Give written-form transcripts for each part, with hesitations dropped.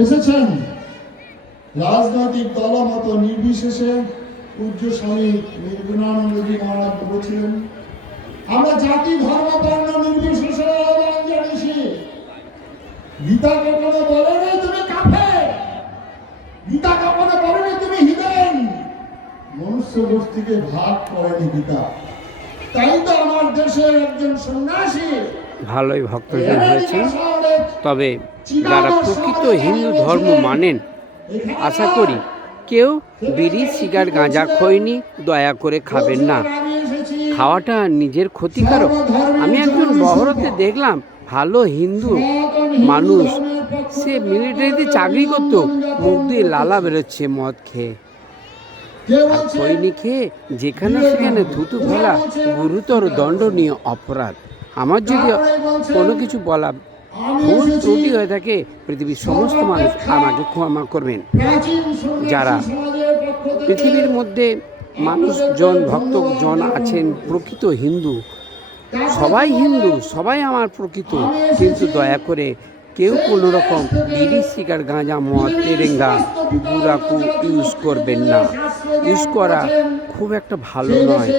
এসেছেন রাজনৈতিক দলমত নির্বিশেষে। পূজ্য স্বামী নির্গুণানন্দজি মহারাজ বলেছিলেন, আমরা জাতি ধর্ম বর্ণ নির্বিশেষে আহ্বান জানিয়েছি। গীতা কখনো বলেনি তুমি কাফের, গীতা কখনো বলেনি তুমি হিদেন, মনুষ্য গোষ্ঠীকে ভাগ করেনি গীতা। তাই তো আমার দেশের একজন সন্ন্যাসী ভালোই ভক্তজন হয়েছে। তবে যারা প্রকৃত হিন্দু ধর্ম মানেন, আশা করি কেউ বিড়ি সিগারেট গাঁজা খোয়নি, দয়া করে খাবেন না। খাওয়াটা নিজের ক্ষতিকারক। আমি একজন বহরতে দেখলাম ভালো হিন্দু মানুষ, সে মিলিটারিতে চাকরি করতো, মুখ দিয়ে লালা বেরোচ্ছে মদ খেয়ে। আর খৈনি খেয়ে যেখানে সেখানে থুতু ফেলা গুরুতর দণ্ডনীয় অপরাধ। আমার যদি কোনো কিছু বলা ভুল ত্রুটি হয়ে থাকে, পৃথিবীর সমস্ত মানুষ আমাকে ক্ষমা করবেন। যারা পৃথিবীর মধ্যে মানুষজন ভক্তজন আছেন প্রকৃত হিন্দু, সবাই হিন্দু, সবাই আমার প্রকৃত, কিন্তু দয়া করে কেউ কোনো রকম বিড়ি সিগারেট গাঁজা মদ তেরেঙ্গা গুড়াকু ইউজ করবেন না। ইউজ করা খুব একটা ভালো নয়,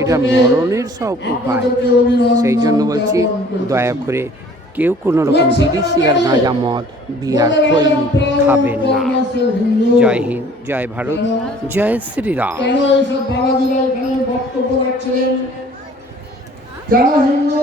এটা মরণের সব উপায়। সেই জন্য বলছি, দয়া করে কেউ কোনো রকম বিড়ি সিগারেট গাঁজা মদ বিয়ার খৈনি খাবেন না। জয় হিন্দ, জয় ভারত, জয় শ্রীরাম। কেন হিন্দু